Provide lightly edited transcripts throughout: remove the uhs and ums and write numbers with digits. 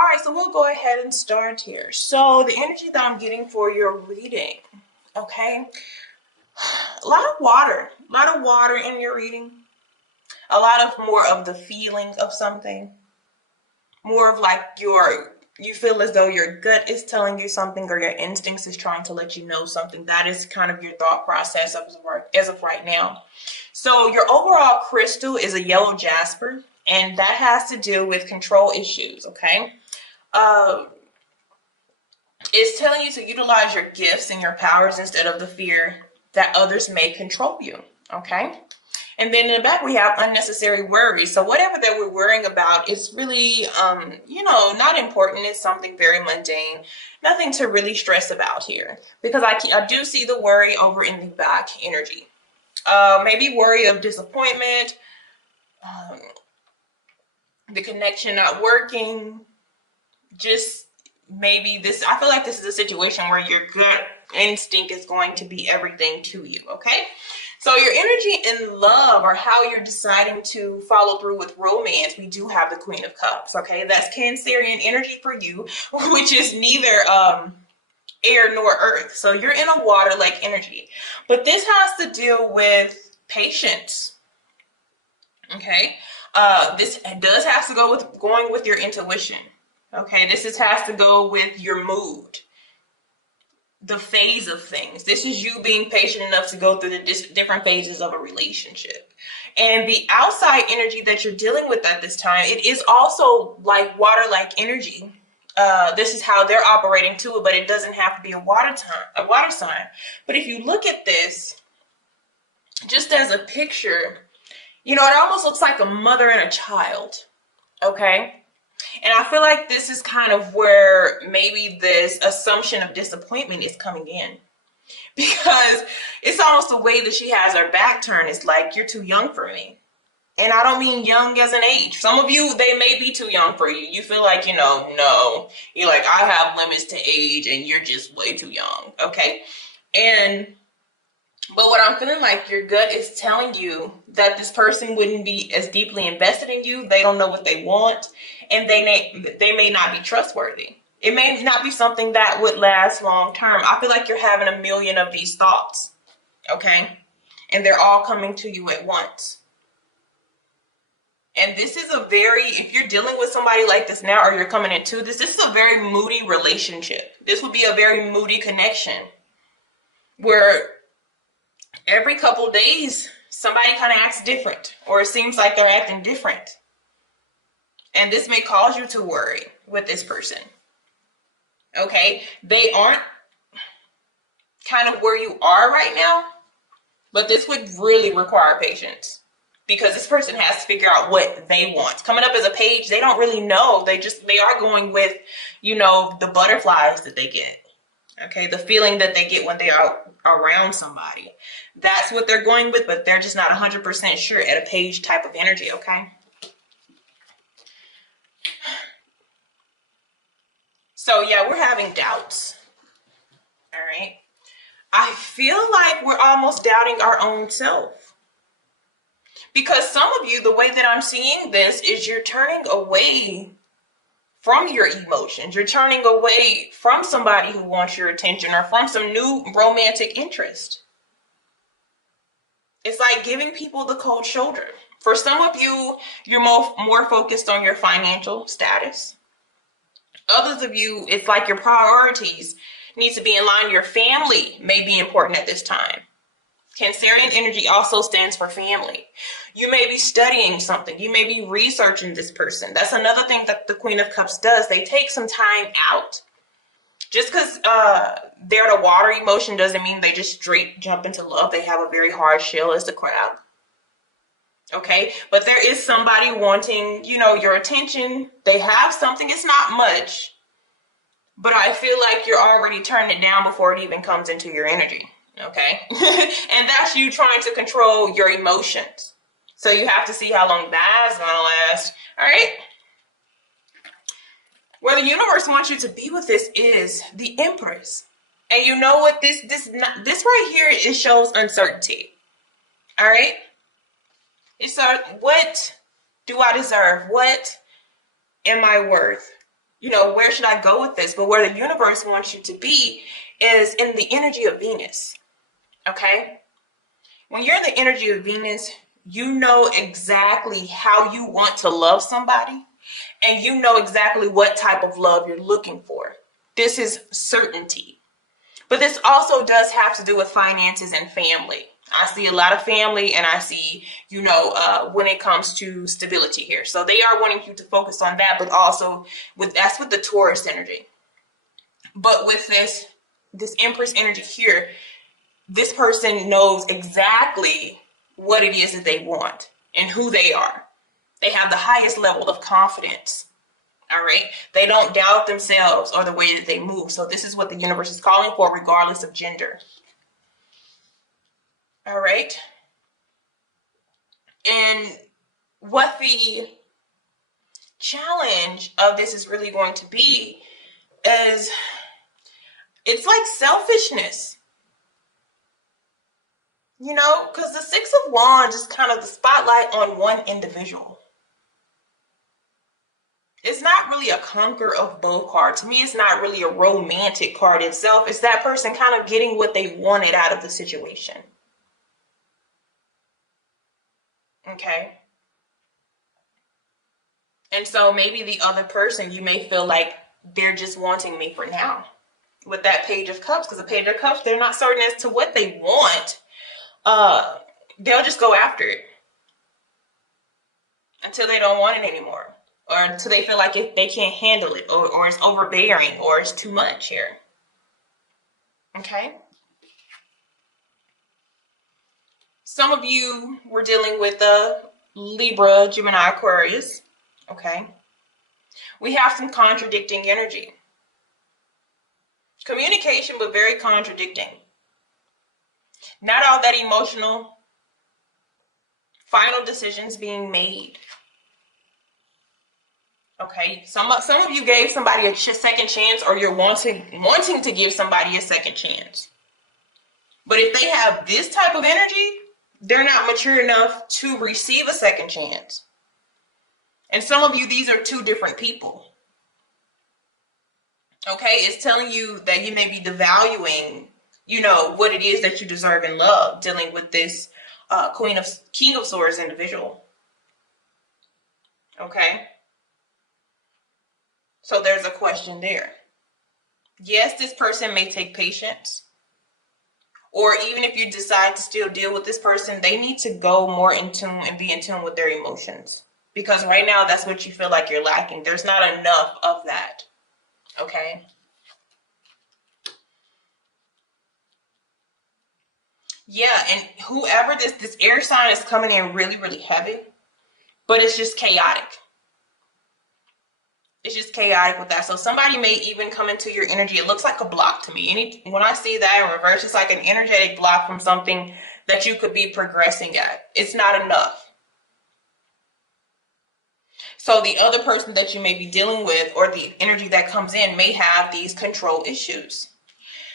All right, so we'll go ahead and start here. So the energy that I'm getting for your reading, okay? A lot of water in your reading. A lot of more of the feeling of something. More of like you feel as though your gut is telling you something or your instincts is trying to let you know something. That is kind of your thought process as of right now. So your overall crystal is a yellow jasper, and that has to do with control issues, okay? Uh, it's telling you to utilize your gifts and your powers instead of the fear that others may control you, okay? And then in the back, we have unnecessary worries. So whatever that we're worrying about is really, not important. It's something very mundane. Nothing to really stress about here. Because I do see the worry over in the back energy. Maybe worry of disappointment, the connection not working, just maybe this, I feel like this is a situation where your gut instinct is going to be everything to you, okay? So your energy in love, or how you're deciding to follow through with romance, we do have the Queen of Cups, okay? That's Cancerian energy for you, which is neither air nor earth. So you're in a water-like energy. But this has to deal with patience, okay? This does have to go with going with your intuition. Okay, has to go with your mood, the phase of things. This is you being patient enough to go through the different phases of a relationship. And the outside energy that you're dealing with at this time, it is also like water-like energy. This is how they're operating too, but it doesn't have to be a water sign. But if you look at this, just as a picture, it almost looks like a mother and a child. Okay. And I feel like this is kind of where maybe this assumption of disappointment is coming in, because it's almost the way that she has her back turned. It's like, you're too young for me. And I don't mean young as an age. Some of you, they may be too young for you. You feel like, no, you're like, I have limits to age and you're just way too young. Okay. But what I'm feeling like, your gut is telling you that this person wouldn't be as deeply invested in you. They don't know what they want, and they may not be trustworthy. It may not be something that would last long term. I feel like you're having a million of these thoughts, okay? And they're all coming to you at once. And this is if you're dealing with somebody like this now, or you're coming into this is a very moody relationship. This would be a very moody connection where every couple of days, somebody kind of acts different, or it seems like they're acting different. And this may cause you to worry with this person. Okay? They aren't kind of where you are right now, but this would really require patience, because this person has to figure out what they want. Coming up as a page, they don't really know. They are going with, the butterflies that they get. Okay? The feeling that they get when they are around somebody. That's what they're going with, but they're just not 100% sure at a page type of energy, okay? So yeah, we're having doubts. All right. I feel like we're almost doubting our own self. Because some of you, the way that I'm seeing this is you're turning away from your emotions. You're turning away from somebody who wants your attention, or from some new romantic interest. It's like giving people the cold shoulder. For some of you, you're more focused on your financial status. Others of you, it's like your priorities need to be in line. Your family may be important at this time. Cancerian energy also stands for family. You may be studying something. You may be researching this person. That's another thing that the Queen of Cups does. They take some time out. Just because they're the water emotion doesn't mean they just straight jump into love. They have a very hard shell as the crab. Okay? But there is somebody wanting, your attention. They have something. It's not much. But I feel like you're already turning it down before it even comes into your energy. Okay? And that's you trying to control your emotions. So you have to see how long that's going to last. All right? Where the universe wants you to be with this is the Empress. And you know what this right here, it shows uncertainty. All right? It's what do I deserve? What am I worth? where should I go with this? But where the universe wants you to be is in the energy of Venus. Okay? When you're in the energy of Venus, you know exactly how you want to love somebody, and you know exactly what type of love you're looking for. This is certainty. But this also does have to do with finances and family. I see a lot of family, and I see, when it comes to stability here. So they are wanting you to focus on that, but also that's with the Taurus energy. But with this Empress energy here, this person knows exactly what it is that they want and who they are. They have the highest level of confidence. All right. They don't doubt themselves or the way that they move. So this is what the universe is calling for, regardless of gender. All right. And what the challenge of this is really going to be is it's like selfishness. Because the Six of Wands is kind of the spotlight on one individual. It's not really a conquer of both card. To me, it's not really a romantic card itself. It's that person kind of getting what they wanted out of the situation. Okay. And so maybe the other person, you may feel like they're just wanting me for now. With that Page of Cups, because the Page of Cups, they're not certain as to what they want. They'll just go after it until they don't want it anymore. Or until they feel like they can't handle it, or it's overbearing, or it's too much here. Okay? Some of you were dealing with Libra, Gemini, Aquarius. Okay? We have some contradicting energy. Communication, but very contradicting. Not all that emotional. Final decisions being made. Okay, some of you gave somebody a second chance, or you're wanting to give somebody a second chance. But if they have this type of energy, they're not mature enough to receive a second chance. And some of you, these are two different people. Okay, it's telling you that you may be devaluing, what it is that you deserve in love, dealing with this King of Swords individual. Okay. So there's a question there. Yes, this person may take patience. Or even if you decide to still deal with this person, they need to go more in tune and be in tune with their emotions. Because right now, that's what you feel like you're lacking. There's not enough of that. Okay? Yeah, and whoever this air sign is coming in really, really heavy. But it's just chaotic. It's just chaotic with that. So somebody may even come into your energy. It looks like a block to me. When I see that in reverse, it's like an energetic block from something that you could be progressing at. It's not enough. So the other person that you may be dealing with, or the energy that comes in, may have these control issues.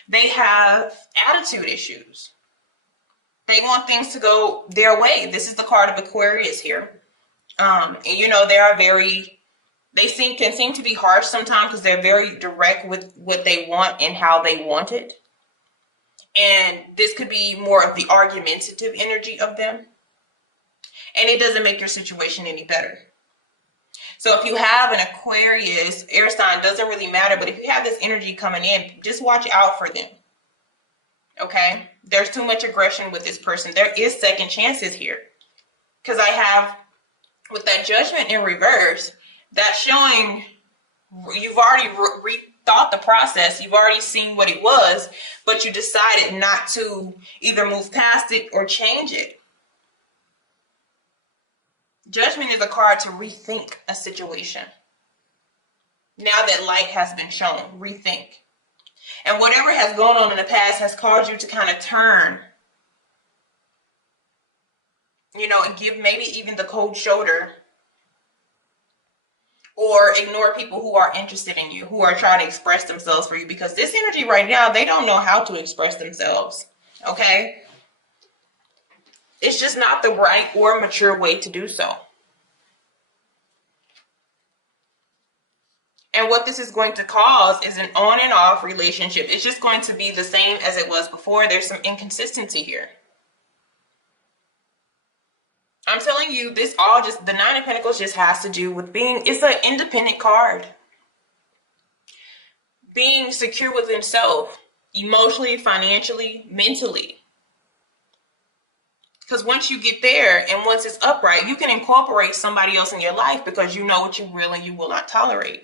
They have attitude issues. They want things to go their way. This is the card of Aquarius here. And they are can seem to be harsh sometimes because they're very direct with what they want and how they want it. And this could be more of the argumentative energy of them. And it doesn't make your situation any better. So if you have an Aquarius, air sign, doesn't really matter. But if you have this energy coming in, just watch out for them. Okay? There's too much aggression with this person. There is second chances here. Because I have, with that Judgment in reverse, that's showing you've already rethought the process. You've already seen what it was, but you decided not to either move past it or change it. Judgment is a card to rethink a situation. Now that light has been shown, rethink. And whatever has gone on in the past has caused you to kind of turn, and give maybe even the cold shoulder, or ignore people who are interested in you, who are trying to express themselves for you. Because this energy right now, they don't know how to express themselves. Okay? It's just not the right or mature way to do so. And what this is going to cause is an on and off relationship. It's just going to be the same as it was before. There's some inconsistency here. I'm telling you, this all just, the Nine of Pentacles just has to do with being, it's an independent card. Being secure with himself, emotionally, financially, mentally. Because once you get there and once it's upright, you can incorporate somebody else in your life because you know what you will and you will not tolerate.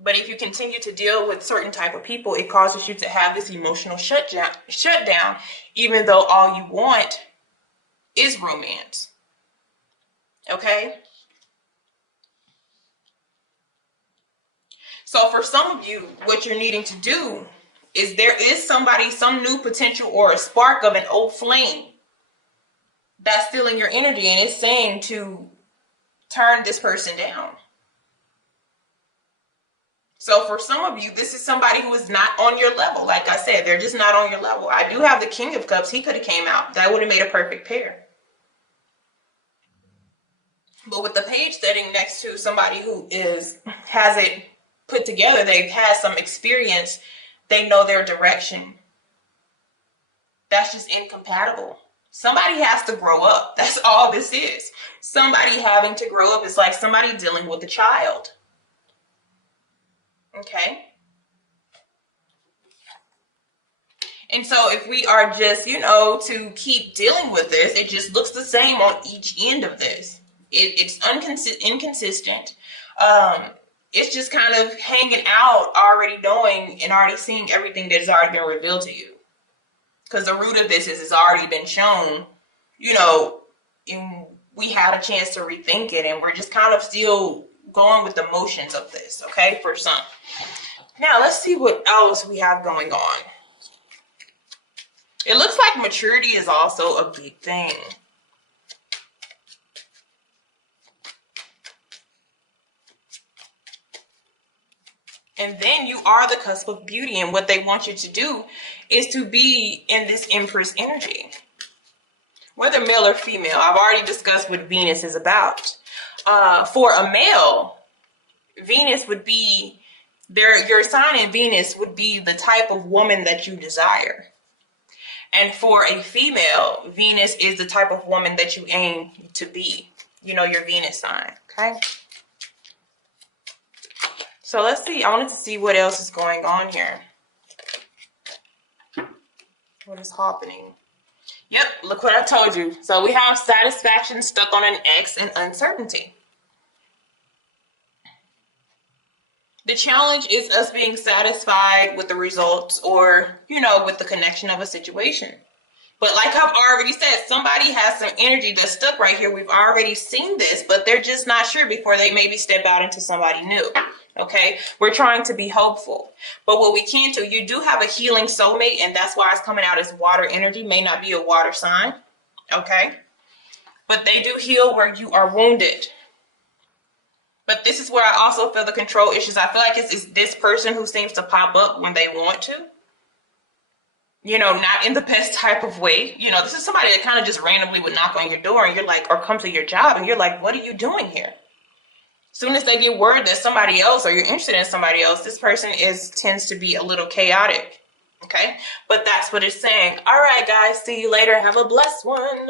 But if you continue to deal with certain type of people, it causes you to have this emotional shutdown, even though all you want is romance. Okay? So for some of you, what you're needing to do is there is somebody, some new potential or a spark of an old flame that's still in your energy and it's saying to turn this person down. So for some of you, this is somebody who is not on your level. Like I said, they're just not on your level. I do have the King of Cups. He could have came out. That would have made a perfect pair. But with the page sitting next to somebody who has it put together, they've had some experience, they know their direction. That's just incompatible. Somebody has to grow up. That's all this is. Somebody having to grow up is like somebody dealing with a child. Okay? And so if we are just, to keep dealing with this, it just looks the same on each end of this. It's inconsistent. It's just kind of hanging out, already knowing and already seeing everything that's already been revealed to you. Because the root of this is it's already been shown, and we had a chance to rethink it, and we're just kind of still going with the motions of this, okay, for some. Now, let's see what else we have going on. It looks like maturity is also a big thing. And then you are the cusp of beauty. And what they want you to do is to be in this Empress energy. Whether male or female, I've already discussed what Venus is about. For a male, Venus would be, your sign in Venus would be the type of woman that you desire. And for a female, Venus is the type of woman that you aim to be. Your Venus sign, okay? So let's see. I wanted to see what else is going on here. What is happening? Yep, look what I told you. So we have satisfaction stuck on an X and uncertainty. The challenge is us being satisfied with the results or, with the connection of a situation. But like I've already said, somebody has some energy that's stuck right here. We've already seen this, but they're just not sure before they maybe step out into somebody new. Okay, we're trying to be hopeful. But what we can do, you do have a healing soulmate, and that's why it's coming out as water energy. May not be a water sign. Okay, but they do heal where you are wounded. But this is where I also feel the control issues. I feel like it's this person who seems to pop up when they want to. Not in the best type of way. This is somebody that kind of just randomly would knock on your door and you're like, or come to your job and you're like, what are you doing here? As soon as they get word that somebody else or you're interested in somebody else, this person tends to be a little chaotic. Okay? But that's what it's saying. All right, guys. See you later. Have a blessed one.